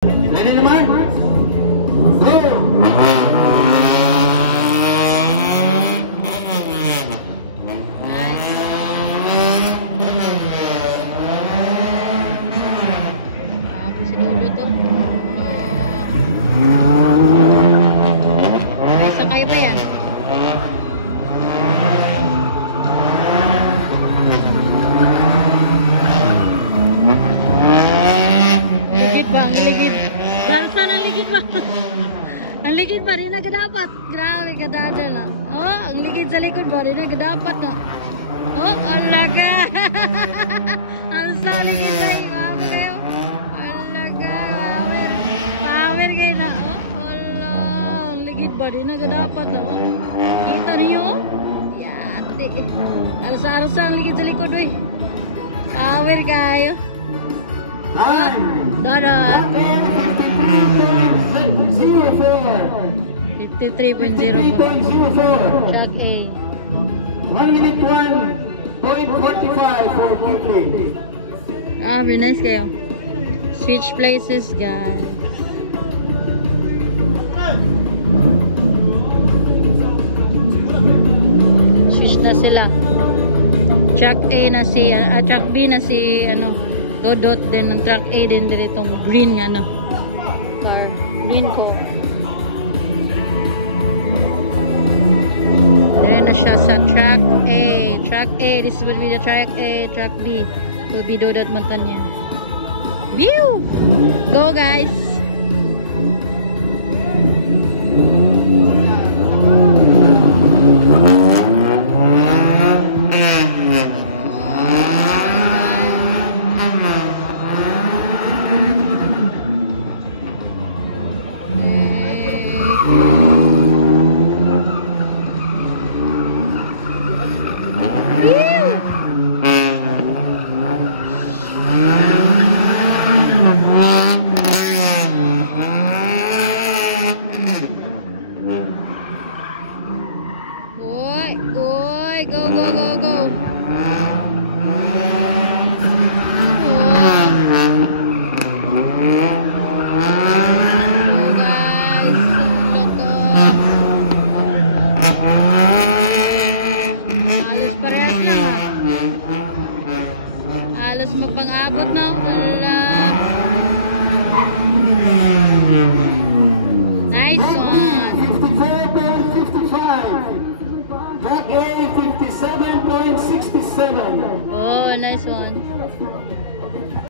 Ready naman? Go! Sakay pa yan. Ligid ba? Ang ligid. Saan ang ligid ba? Ang ligid ba? Rin na dapat. Grabe ka dada na. Oh, ang ligid sa likod ba? Rin na dapat na. Oh, alaga. Ang sa ligid na yung mama kayo. Alaga. Mamer kayo na. Oh, ala. Ang ligid ba? Rin na dapat na. Kita niyo? Yate. Arsa-arsa ang ligid sa likod eh. Mamer kayo. Dada. 53.04. Chuck A. 1 minute 1.45 for Quickly. Ah, very nice kayo. Switch places, guys. Switch na sila. Truck A na si, truck B na si, Dodot din. Ang truck A din ditong green nga, car. Green ko. There na siya sa truck A. Truck A. This will be the truck A. Truck B will be Dodot Montanya. View! Go, guys! Phew!